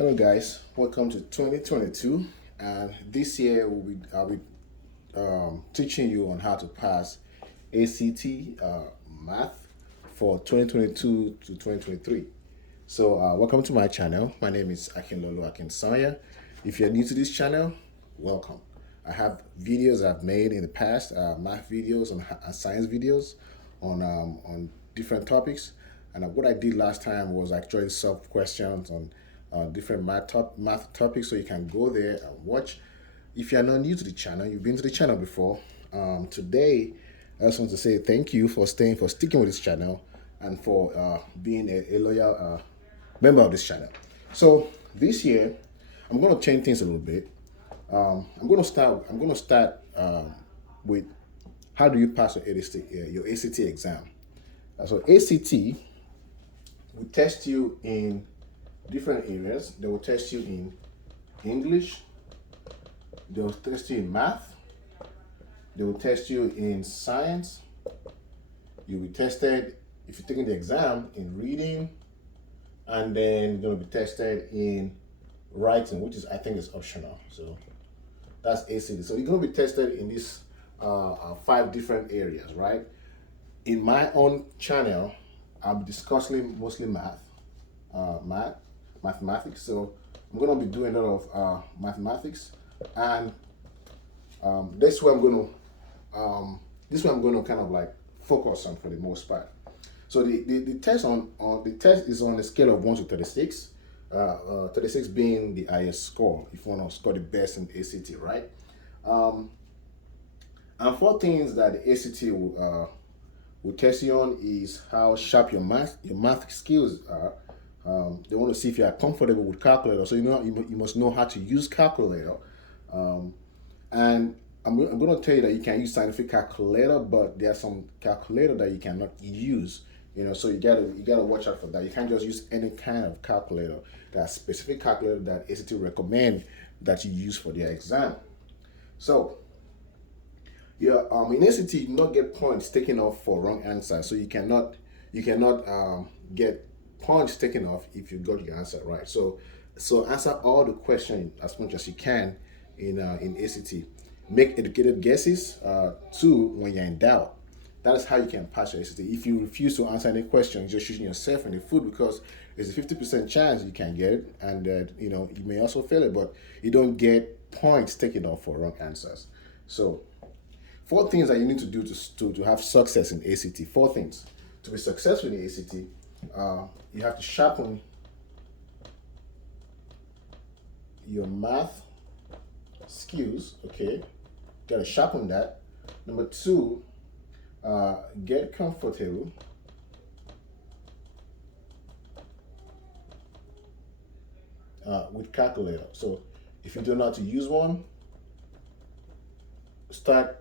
Hello guys, welcome to 2022, and this year I'll be teaching you on how to pass ACT math for 2022 to 2023. So welcome to my channel. My name is Akinlolo Akinsanya. If you're new to this channel, welcome. I have videos I've made in the past, math videos and science videos on different topics. And what I did last time was actually solve questions on different math topics. So you can go there and watch. If you're not new to the channel, you've been to the channel before. Today, I just want to say thank you for sticking with this channel, and for being a loyal member of this channel. So this year, I'm going to change things a little bit. I'm going to start with how do you pass your ACT exam. So ACT will test you in different areas. They will test you in English. They will test you in math. They will test you in science. You'll be tested if you're taking the exam in reading, and then you're going to be tested in writing, which is I think is optional. So that's ACT. So you're going to be tested in these 5 different areas, right? In my own channel, I'll be discussing mostly mathematics. So I'm going to be doing a lot of mathematics, and this way I'm going to kind of like focus on for the most part. So the test is on a scale of 1 to 36. 36 being the highest score if you want to score the best in ACT, right? And 4 things that the ACT will test you on is how sharp your math skills are. They want to see if you are comfortable with calculator. So you must know how to use calculator. And I'm going to tell you that you can use scientific calculator, but there are some calculator that you cannot use. So you gotta watch out for that. You can't just use any kind of calculator. There are specific calculator that ACT recommend that you use for their exam. So in ACT you do not get points taken off for wrong answer. So you cannot get points taken off if you got your answer right. So answer all the questions as much as you can in ACT. Make educated guesses too when you're in doubt. That is how you can pass your ACT. If you refuse to answer any questions, you're shooting yourself in the foot, because there's a 50% chance you can get it, and you may also fail it, but you don't get points taken off for wrong answers. So 4 things that you need to do to have success in ACT. 4 things to be successful in ACT. You have to sharpen your math skills. Okay, gotta sharpen that. Number 2, get comfortable with calculator. So if you don't know how to use one, start.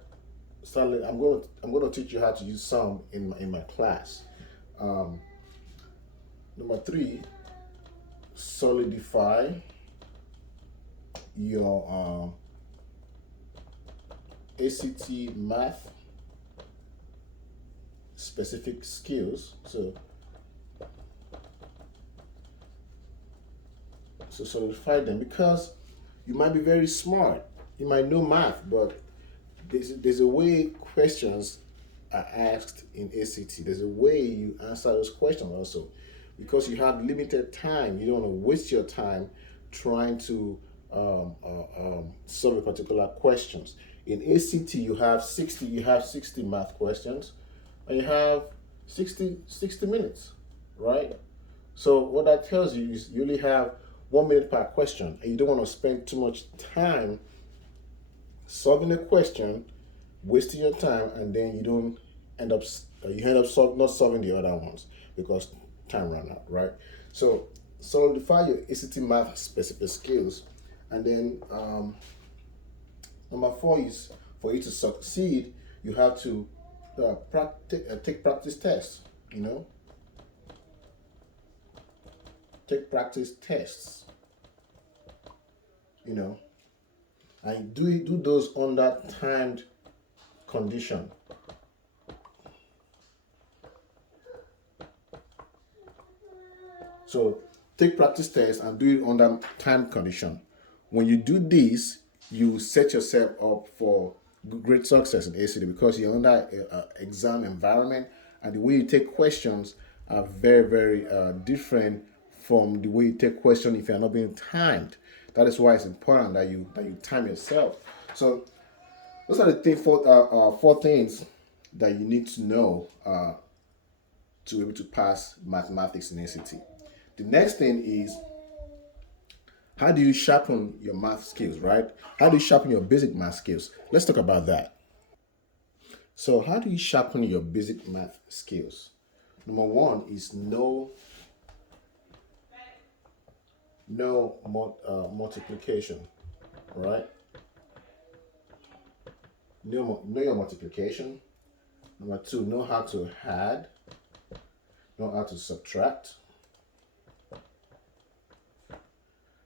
I'm going to teach you how to use some in my class. Number 3, solidify your ACT math specific skills. So solidify them, because you might be very smart, you might know math, but there's a way questions are asked in ACT. There's a way you answer those questions also, because you have limited time. You don't want to waste your time trying to solve a particular questions. In ACT you have 60 math questions, and you have 60 minutes, right? So what that tells you is you only have 1 minute per question, and you don't want to spend too much time solving a question, wasting your time, and then you end up not solving the other ones because time ran out, right? So solidify your ACT math specific skills. And then number 4 is, for you to succeed, you have to take practice tests. Take practice tests. And do those under timed condition. So take practice tests and do it under time condition. When you do this, you set yourself up for great success in ACT because you're under an exam environment, and the way you take questions are very, very different from the way you take questions if you're not being timed. That is why it's important that you time yourself. So those are the four things that you need to know to be able to pass mathematics in ACT. The next thing is, how do you sharpen your math skills, right? How do you sharpen your basic math skills? Let's talk about that. So, how do you sharpen your basic math skills? Number one is multiplication, right? Know your multiplication. Number two, know how to add, know how to subtract,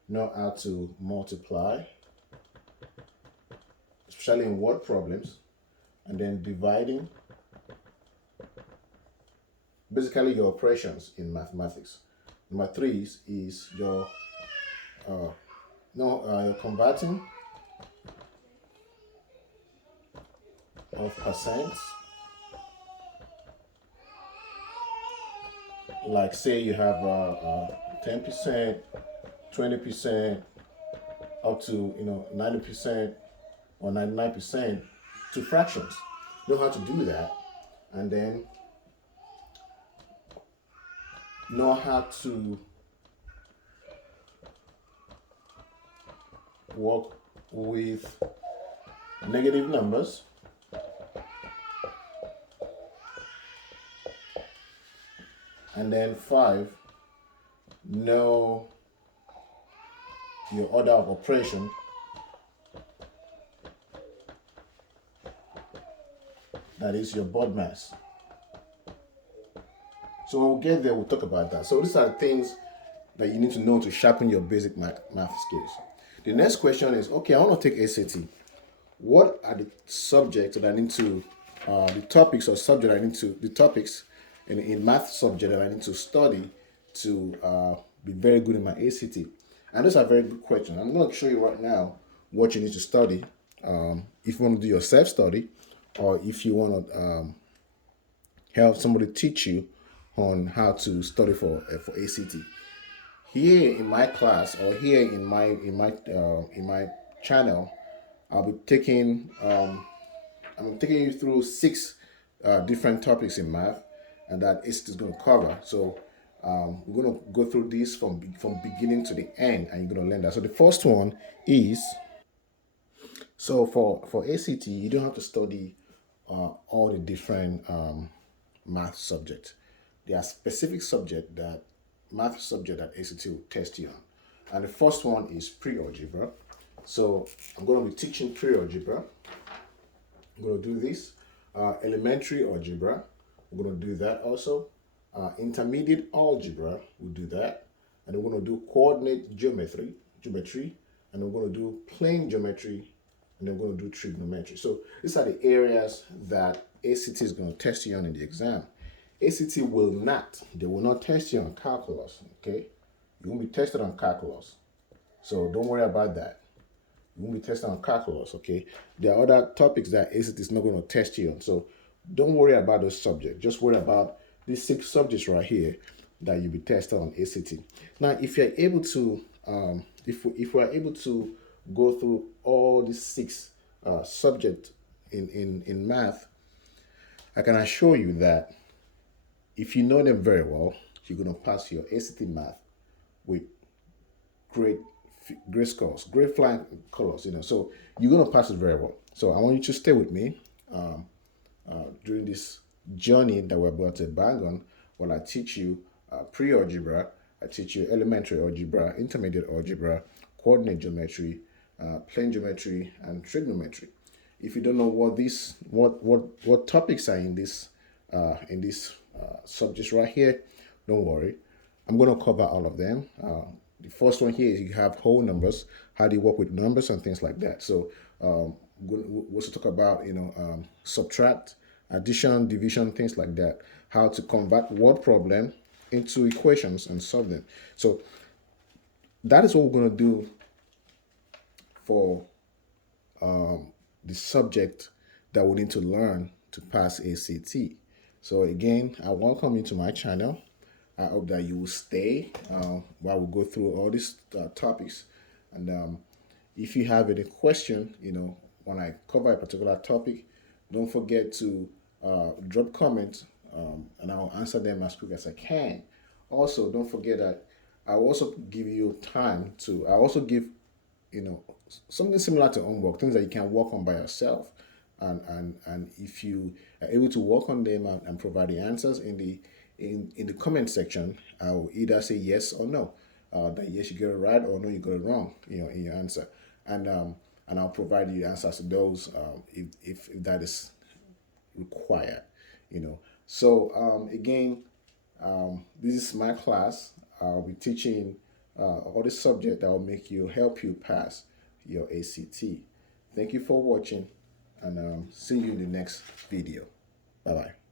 know how to multiply, especially in word problems, and then dividing. Basically, your operations in mathematics. Number three is your your converting of percents. Like say you have 10%, 20%, up to 90% or 99% to fractions. Know how to do that, and then know how to work with negative numbers, and then five, know your order of operation, that is your board mass. So when we get there, we'll talk about that. So these are the things that you need to know to sharpen your basic math skills. The next question is, okay, I want to take ACT. What are the subjects that I need to, the topics or subject I need to, the topics in math subject that I need to study to be very good in my ACT? And those are very good questions. I'm going to show you right now what you need to study if you want to do your self-study, or if you want to help somebody teach you on how to study for ACT. Here in my class, or here in my channel, I'll be taking I'm taking you through 6 different topics in math, and that ACT is going to cover. So we're going to go through this from beginning to the end, and you're going to learn that. So the first one is, so for ACT, you don't have to study all the different math subjects. There are specific math subject that ACT will test you on. And the first one is pre-algebra. So I'm going to be teaching pre-algebra. I'm going to do this. Elementary algebra, we're going to do that also. Intermediate algebra, we'll do that. And we're going to do coordinate geometry, and we're going to do plane geometry, and then we're going to do trigonometry. So these are the areas that ACT is going to test you on in the exam. ACT will not test you on calculus, okay? You won't be tested on calculus. So don't worry about that. You won't be tested on calculus, okay? There are other topics that ACT is not going to test you on. So don't worry about those subjects. Just worry about these 6 subjects right here that you'll be tested on ACT. Now, if you're able to, if we're able to go through all these 6 subjects in math, I can assure you that if you know them very well, you're going to pass your ACT math with great scores, great flying colors, So you're going to pass it very well. So I want you to stay with me during this journey that we're about to embark on, when I teach you pre-algebra, I teach you elementary algebra, intermediate algebra, coordinate geometry, plane geometry, and trigonometry. If you don't know what topics are in this subjects right here, don't worry. I'm going to cover all of them. The first one here is you have whole numbers. How do you work with numbers and things like that? So we'll also talk about subtract, addition, division, things like that. How to convert word problem into equations and solve them. So that is what we're going to do for the subject that we need to learn to pass ACT. So again, I welcome you to my channel. I hope that you will stay while we go through all these topics. And if you have any question, when I cover a particular topic, don't forget to drop comments, and I'll answer them as quick as I can. Also, don't forget that I will also give you time to, I also give, something similar to homework, things that you can work on by yourself. And if you are able to work on them and provide the answers in the comment section, I will either say yes or no. That yes, you got it right, or no, you got it wrong, in your answer. And I'll provide you the answers to those, if that is required. So again, this is my class. I'll be teaching all the subject that will help you pass your ACT. Thank you for watching, and see you in the next video. Bye bye.